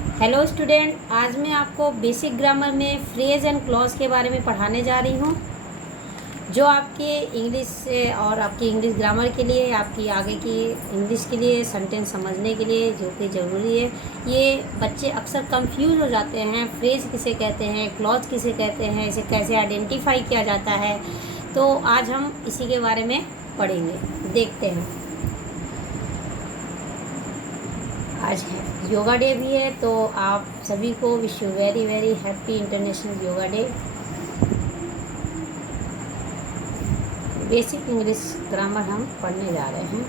Hello student, आज मैं आपको बेसिक ग्रामर में फ्रेज एंड क्लॉज के बारे में पढ़ाने जा रही हूँ, जो आपके इंग्लिश से और आपकी इंग्लिश ग्रामर के लिए, आपकी आगे की इंग्लिश के लिए, सेंटेंस समझने के लिए जो कि ज़रूरी है। ये बच्चे अक्सर कंफ्यूज हो जाते हैं, फ्रेज किसे कहते हैं, क्लॉज किसे कहते हैं, इसे कैसे आइडेंटिफाई किया जाता है। तो आज हम इसी के बारे में पढ़ेंगे। देखते हैं। आज है योगा डे भी है, तो आप सभी को wish you very very happy international yoga day. Basic English grammar हम पढ़ने जा रहे हैं।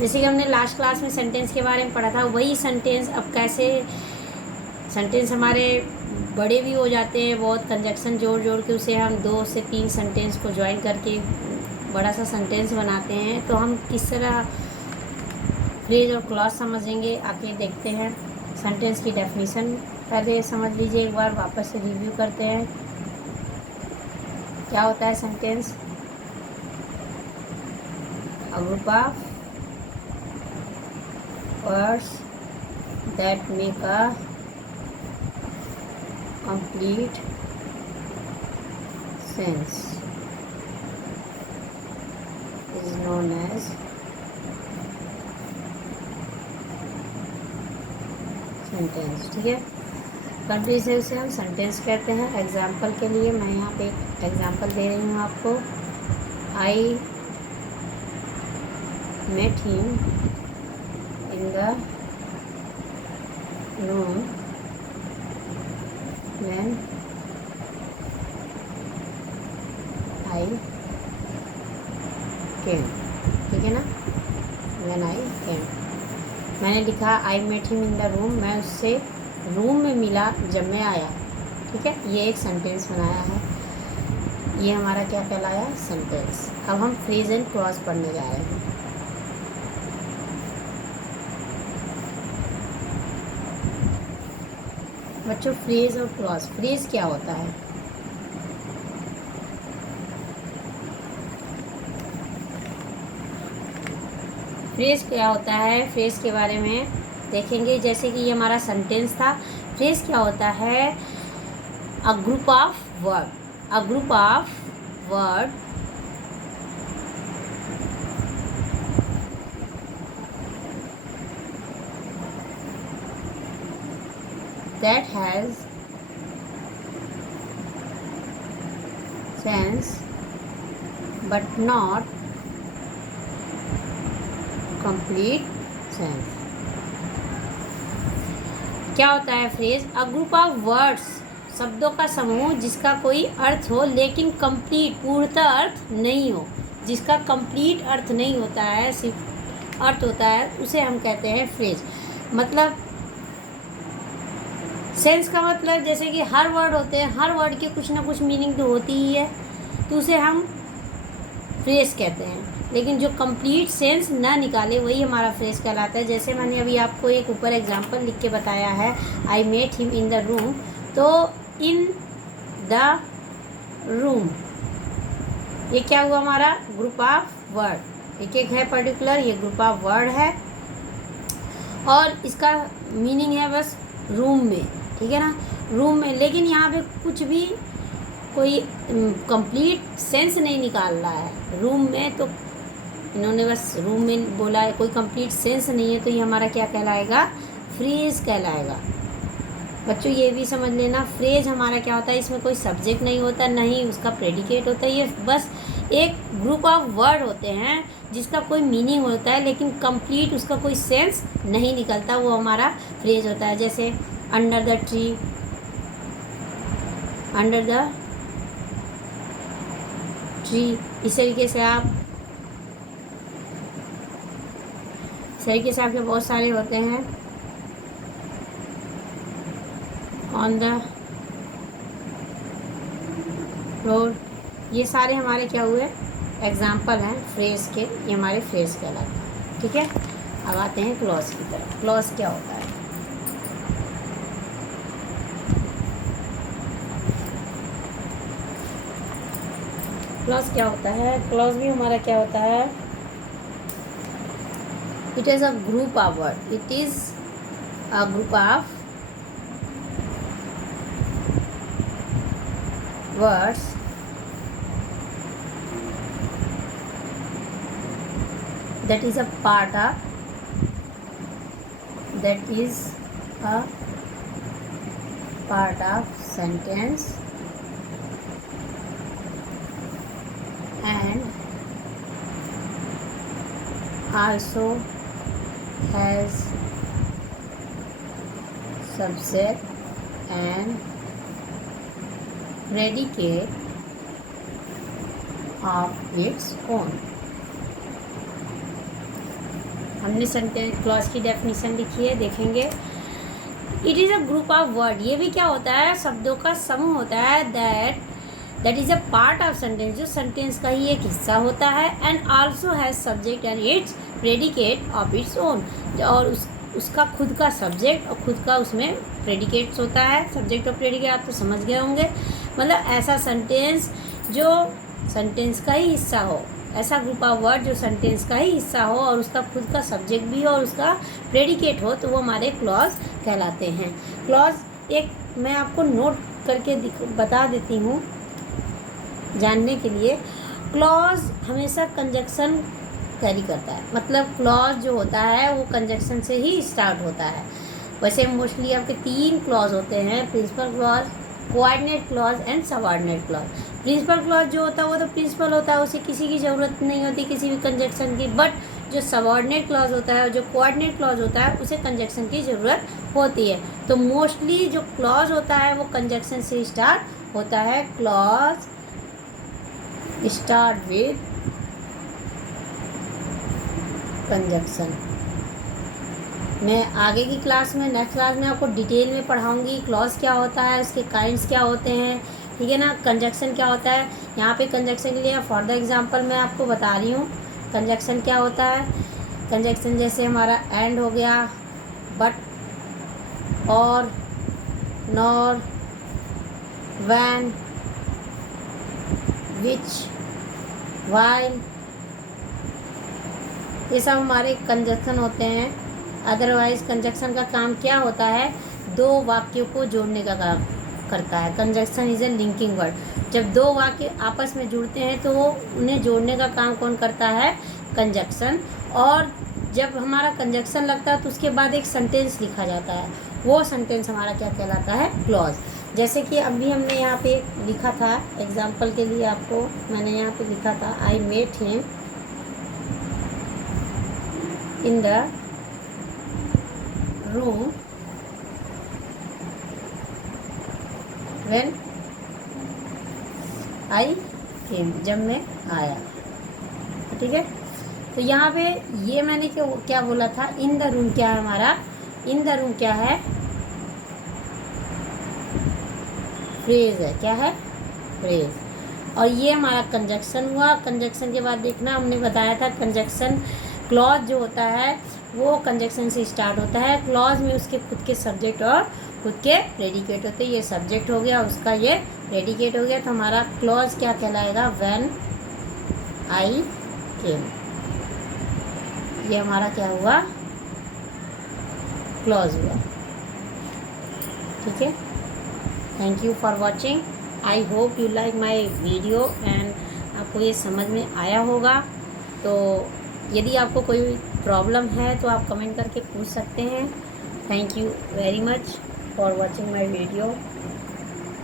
जैसे कि हमने लास्ट क्लास में सेंटेंस के बारे में पढ़ा था, वही सेंटेंस अब कैसे सेंटेंस हमारे बड़े भी हो जाते हैं, बहुत कंजक्शन जोड़ जोड़ के उसे हम 2 से 3 सेंटेंस को ज्वाइन करके बड़ा सा सेंटेंस बनाते हैं। तो हम किस तरह फ्रेज और क्लॉज समझेंगे, आके देखते हैं। सेंटेंस की डेफिनेशन पहले समझ लीजिए, एक बार वापस से रिव्यू करते हैं। क्या होता है sentence? A group of words that make a complete sense is known as sentence. ठीक है, कंप्लीट से उसे हम सेंटेंस कहते हैं। एग्जाम्पल के लिए मैं यहाँ पे एक एग्जाम्पल दे रही हूँ आपको। I met him in the room when I came. ठीक है ना, व्हेन आई केम। मैंने लिखा I met him in the room, मैं उससे रूम में मिला जब मैं आया। ठीक है, ये एक सेंटेंस बनाया है। ये हमारा क्या कहलाया? सेंटेंस। अब हम फ्रेज एंड क्लॉज पढ़ने जा रहे हैं। बच्चों, फ्रेज और क्लॉज, फ्रेज क्या होता है? फ्रेज क्या होता है, फ्रेज के बारे में देखेंगे। जैसे कि ये हमारा सेंटेंस था। फ्रेज क्या होता है? अ group of word, a group of word that has sense but not complete sense। क्या होता है phrase? A group of words, शब्दों का समूह जिसका कोई अर्थ हो लेकिन कंप्लीट, पूर्णतः अर्थ नहीं हो। जिसका कंप्लीट अर्थ नहीं होता है, सिर्फ अर्थ होता है, उसे हम कहते हैं फ्रेज। मतलब सेंस का मतलब, जैसे कि हर वर्ड होते हैं, हर वर्ड के कुछ ना कुछ मीनिंग तो होती ही है, तो उसे हम फ्रेज कहते हैं। लेकिन जो कंप्लीट सेंस ना निकाले वही हमारा फ्रेज कहलाता है। जैसे मैंने अभी आपको एक ऊपर एग्जांपल लिख के बताया है, I met him in the room. तो इन द रूम, ये क्या हुआ? हमारा ग्रुप ऑफ वर्ड, एक एक है पर्टिकुलर, ये ग्रुप ऑफ वर्ड है और इसका मीनिंग है बस रूम में। ठीक है ना, रूम में। लेकिन यहाँ पे कुछ भी कोई कंप्लीट सेंस नहीं निकाल रहा है। रूम में तो इन्होंने बस रूम में बोला है, कोई कंप्लीट सेंस नहीं है, तो ये हमारा क्या कहलाएगा? फ्रेज कहलाएगा। बच्चों, ये भी समझ लेना, फ्रेज हमारा क्या होता है? इसमें कोई सब्जेक्ट नहीं होता, नहीं उसका प्रेडिकेट होता है। ये बस एक ग्रुप ऑफ वर्ड होते हैं जिसका कोई मीनिंग होता है लेकिन कंप्लीट उसका कोई सेंस नहीं निकलता, वो हमारा फ्रेज होता है। जैसे under the tree, under the tree. इस तरीके से आपके बहुत सारे होते हैं। ऑन द रोड, ये सारे हमारे क्या हुए? एग्जाम्पल हैं फ्रेज के, ये हमारे फ्रेज कहलाते हैं। ठीक है, अब आते हैं क्लॉज की तरफ। क्लॉज क्या होता है? क्लॉज क्या होता है? क्लॉज भी हमारा क्या होता है? It is a group of word. It is a group of words that is a part of sentence and also has subject and predicate of its own. हमने सेंटेंस क्लॉज की डेफिनेशन लिखी है, देखेंगे. It is a group of word, ये भी क्या होता है, शब्दों का समूह होता है. That is a part of sentence, जो सेंटेंस का ही एक हिस्सा होता है. And also has subject and it's predicate of its own, और उसका खुद का सब्जेक्ट और खुद का उसमें प्रेडिकेट्स होता है. सब्जेक्ट और प्रेडिकेट आप तो समझ गए होंगे, मतलब ऐसा सेंटेंस जो सेंटेंस का ही हिस्सा हो, ऐसा ग्रुप ऑफ वर्ड जो सेंटेंस का ही हिस्सा हो और उसका खुद का सब्जेक्ट भी हो और उसका प्रेडिकेट हो, तो वो हमारे क्लॉज कहलाते हैं. क्लॉज एक मैं आपको नोट करके बता देती हूँ जानने के लिए. क्लॉज हमेशा कंजक्शन कैरी करता है, मतलब क्लॉज जो होता है वो कंजक्शन से ही स्टार्ट होता है. वैसे मोस्टली आपके 3 क्लॉज होते हैं, principal clause, coordinate clause and subordinate clause. Principal clause जो होता है वो तो प्रिंसिपल होता है, उसे किसी की ज़रूरत नहीं होती किसी भी कंजक्शन की. बट जो सबऑर्डिनेट क्लॉज होता है और जो कोऑर्डिनेट क्लॉज होता है उसे कंजक्शन की ज़रूरत होती है. तो मोस्टली जो क्लॉज होता है वो कंजक्शन से स्टार्ट होता है. Clause start with conjunction. मैं आगे की क्लास में, नेक्स्ट क्लास में आपको डिटेल में पढ़ाऊंगी क्लॉज क्या होता है, उसके काइंड्स क्या होते हैं, ठीक है ना. कंजक्शन क्या होता है, यहाँ पे कंजक्शन के लिए फॉर द एग्जांपल मैं आपको बता रही हूँ कंजक्शन क्या होता है. कंजक्शन जैसे हमारा एंड हो गया, बट, और, नॉर, व्हेन, विच, व्हाइल, ये सब हमारे कंजक्शन होते हैं. अदरवाइज कंजक्शन का काम क्या होता है, 2 वाक्यों को जोड़ने का काम करता है. Conjunction is a linking word. जब 2 वाक्य आपस में जुड़ते हैं तो वो उन्हें जोड़ने का काम कौन करता है, कंजक्शन. और जब हमारा कंजक्शन लगता है तो उसके बाद एक सेंटेंस लिखा जाता है, वो सेंटेंस हमारा क्या कहलाता है, क्लॉज. जैसे कि अभी हमने यहाँ पे लिखा था, एग्जाम्पल के लिए आपको मैंने यहाँ पे लिखा था, I met him in the room when I came, जब मैं आया. ठीक है, तो यहाँ पे ये मैंने क्या बोला था, इन द रूम क्या है हमारा, इन द रूम क्या है, फ्रेज है. क्या है, फ्रेज. और ये हमारा कंजक्शन हुआ. कंजक्शन के बाद देखना, हमने बताया था कंजक्शन क्लॉज जो होता है वो कंजक्शन से स्टार्ट होता है. क्लॉज में उसके खुद के सब्जेक्ट और खुद के प्रेडिकेट होते हैं. ये सब्जेक्ट हो गया, उसका ये प्रेडिकेट हो गया. तो हमारा क्लॉज क्या कहलाएगा, व्हेन आई केम. ये हमारा क्या हुआ, क्लॉज हुआ. ठीक है, thank you for watching. I hope you like my video and आपको ये समझ में आया होगा. तो यदि आपको कोई प्रॉब्लम है तो आप कमेंट करके पूछ सकते हैं. Thank you very much for watching my video.